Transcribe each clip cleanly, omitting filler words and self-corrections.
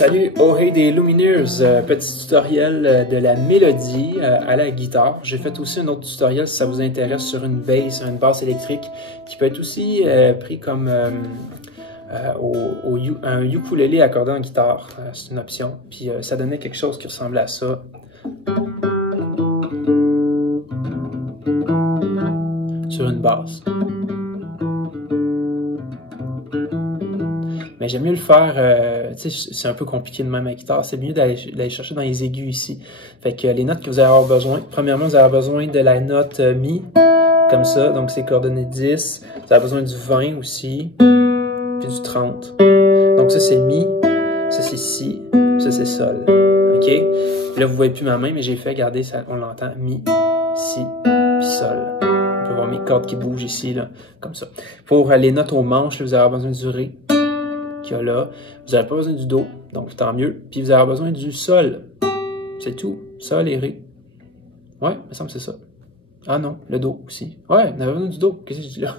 Salut, oh hey des Lumineers, petit tutoriel de la mélodie à la guitare. J'ai fait aussi un autre tutoriel si ça vous intéresse sur une basse électrique qui peut être aussi pris comme un ukulélé accordé en guitare. C'est une option. Puis ça donnait quelque chose qui ressemblait à ça. Sur une basse. Mais j'aime mieux le faire, tu sais, c'est un peu compliqué de même à la guitare, c'est mieux d'aller chercher dans les aigus ici. Fait que les notes que vous allez avoir besoin, premièrement, vous allez avoir besoin de la note Mi, comme ça, donc c'est coordonnées 10. Vous avez besoin du 20 aussi, puis du 30. Donc ça c'est Mi, ça c'est Si, ça c'est Sol. OK? Là vous voyez plus ma main, mais j'ai fait, regardez, ça, on l'entend, Mi, Si, puis Sol. On peut voir mes cordes qui bougent ici, là, comme ça. Pour les notes aux manches, là, vous allez avoir besoin du Ré. Qu'il y a là. Vous n'avez pas besoin du Do, donc tant mieux. Puis vous avez besoin du Sol. C'est tout. Sol et Ré. Ouais, il me semble que c'est ça. Ah non, le Do aussi. Ouais, on avait besoin du Do. Qu'est-ce que je dis là?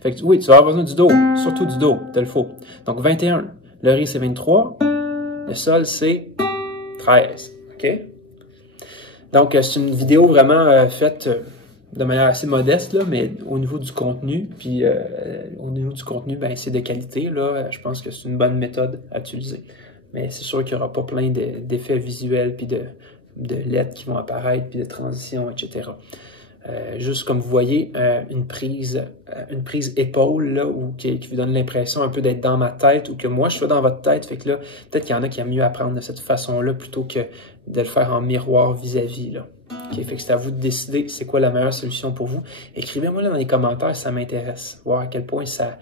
Fait que oui, tu vas avoir besoin du Do. Surtout du Do, t'as le faux. Donc 21. Le Ré, c'est 23. Le Sol, c'est 13. OK? Donc c'est une vidéo vraiment faite de manière assez modeste, là, mais au niveau du contenu, puis au niveau du contenu, ben, c'est de qualité, là, je pense que c'est une bonne méthode à utiliser. Mais c'est sûr qu'il n'y aura pas plein d'effets visuels, puis de lettres qui vont apparaître, puis de transitions, etc. Juste comme vous voyez, une prise épaule, là, qui vous donne l'impression un peu d'être dans ma tête, ou que moi je sois dans votre tête, fait que là, peut-être qu'il y en a qui aiment mieux apprendre de cette façon-là, plutôt que de le faire en miroir vis-à-vis, là. Okay, fait que c'est à vous de décider c'est quoi la meilleure solution pour vous. Écrivez-moi là dans les commentaires, ça m'intéresse. Voir à quel point ça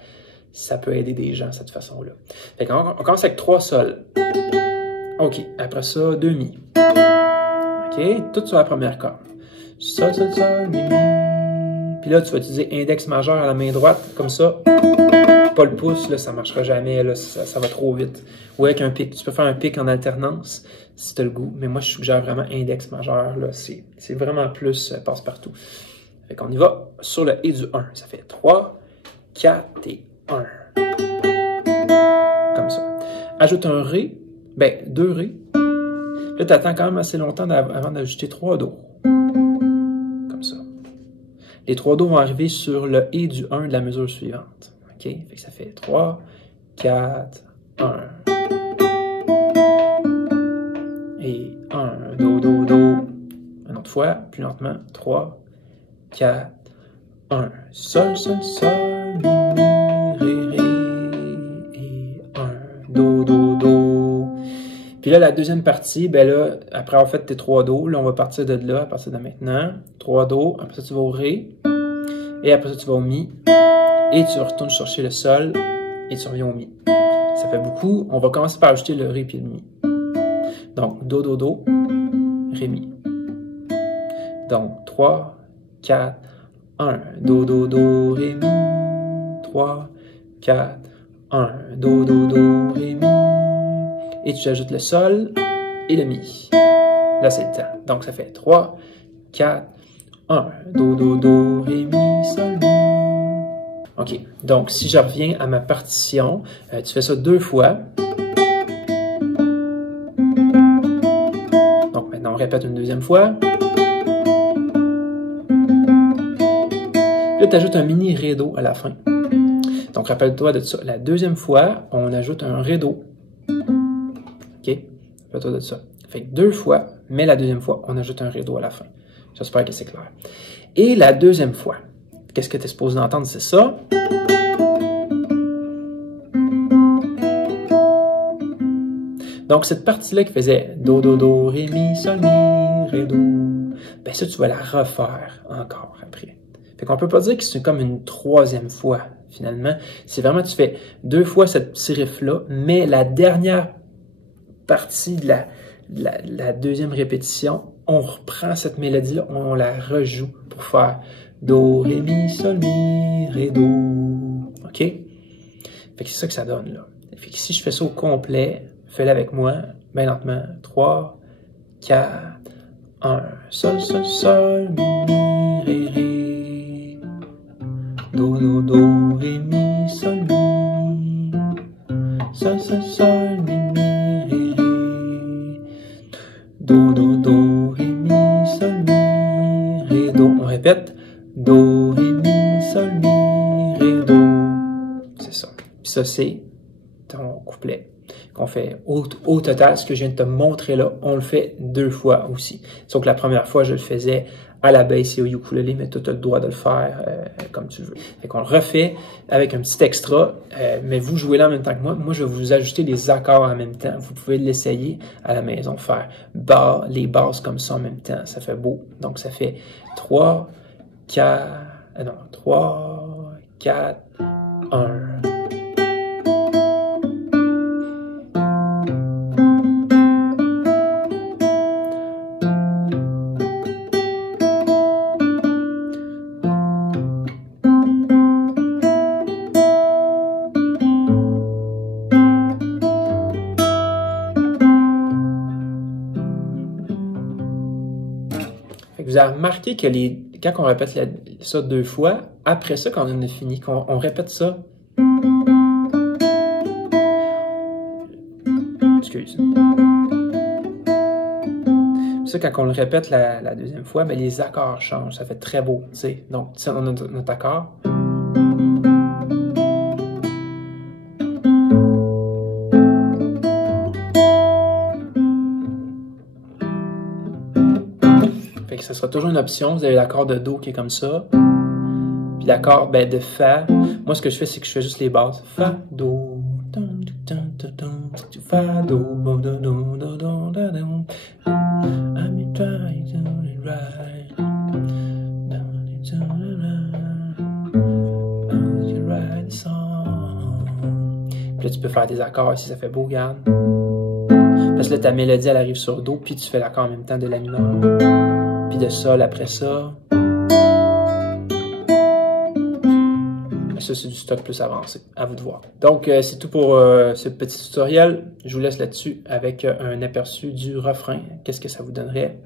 peut aider des gens, cette façon-là. Fait qu'on commence avec 3 sols. OK. Après ça, 2 mi. OK. Tout sur la première corde. Sol, sol, sol, mi, mi. Puis là, tu vas utiliser index majeur à la main droite, comme ça. Pas le pouce, là, ça marchera jamais, là, ça va trop vite. Ou avec un pic. Tu peux faire un pic en alternance, si tu as le goût. Mais moi, je suggère vraiment index majeur, là. C'est vraiment plus passe-partout. Fait qu'on y va sur le et du 1. Ça fait 3, 4 et 1. Comme ça. Ajoute un Ré. Ben, 2 Ré. Là, tu attends quand même assez longtemps avant d'ajouter 3 Do. Comme ça. Les 3 Do vont arriver sur le et du 1 de la mesure suivante. OK? Fait que ça fait 3, 4, 1. Et 1, Do, Do, Do. Une autre fois, plus lentement. 3, 4, 1. Sol, Sol, Sol, Mi, Mi, Ré, Ré. Et 1, Do, Do, Do. Puis là, la deuxième partie, ben là, après avoir fait tes 3 Do, là, on va partir de là, à partir de maintenant. 3 Do, après ça, tu vas au Ré. Et après ça, tu vas au Mi. Et tu retournes chercher le Sol. Et tu reviens au Mi. Ça fait beaucoup. On va commencer par ajouter le Ré puis le Mi. Donc, Do, Do, Do, Ré, Mi. Donc, 3, 4, 1. Do, Do, Do, Ré, Mi. 3, 4, 1. Do, Do, Do, Ré, Mi. Et tu ajoutes le Sol et le Mi. Là, c'est le temps. Donc, ça fait 3, 4, 1. Do, Do, Do, Ré, Mi, Sol, Mi. OK. Donc, si je reviens à ma partition, tu fais ça 2 fois. Donc, maintenant, on répète une deuxième fois. Là, tu ajoutes un mini Ré Do à la fin. Donc, rappelle-toi de ça. La deuxième fois, on ajoute un Ré Do. OK? Rappelle-toi de ça. Fait que 2 fois, mais la deuxième fois, on ajoute un Ré Do à la fin. J'espère que c'est clair. Et la deuxième fois, qu'est-ce que tu es supposé d'entendre? C'est ça. Donc, cette partie-là qui faisait Do, Do, Do, Ré, Mi, Sol, Mi, Ré, Do, ben ça, tu vas la refaire encore après. Fait qu'on peut pas dire que c'est comme une 3e fois, finalement. C'est vraiment, tu fais 2 fois cette petit riff-là, mais la dernière partie de la deuxième répétition, on reprend cette mélodie-là, on la rejoue pour faire Do, Ré, Mi, Sol, Mi, Ré, Do. OK? Fait que c'est ça que ça donne, là. Fait que si je fais ça au complet, fais-le avec moi, bien lentement. 3, 4, 1. Sol, Sol, Sol, Mi, Mi, Ré, Ré. Do, Do, Do, Ré, Mi, Sol, Mi. Sol, Sol, Sol, Mi, Mi, Ré, Ré. Puis ça, c'est ton couplet qu'on fait au total. Ce que je viens de te montrer là, on le fait 2 fois aussi. Sauf que la première fois, je le faisais à la basse et au ukulélé, mais tu as le droit de le faire comme tu veux. Fait qu'on le refait avec un petit extra, mais vous jouez là en même temps que moi. Moi, je vais vous ajouter les accords en même temps. Vous pouvez l'essayer à la maison, faire les basses comme ça en même temps. Ça fait beau. Donc, ça fait 3, 4, 1. Vous avez remarqué que quand on répète ça 2 fois, après ça, quand on a fini, qu'on répète ça. Excuse. Ça, quand on le répète la 2e fois, ben, les accords changent. Ça fait très beau. T'sais. Donc, on a notre accord. Fait que ça sera toujours une option. Vous avez l'accord de Do qui est comme ça. Puis l'accord de Fa. Moi, ce que je fais, c'est que je fais juste les basses. Fa, Do, Fa, Do, I'm trying to do it right. Puis là, tu peux faire des accords si ça fait beau, regarde. Parce que là, ta mélodie, elle arrive sur Do, puis tu fais l'accord en même temps de La mineur. Puis de Sol après ça. Ça, c'est du stock plus avancé. À vous de voir. Donc, c'est tout pour ce petit tutoriel. Je vous laisse là-dessus avec un aperçu du refrain. Qu'est-ce que ça vous donnerait?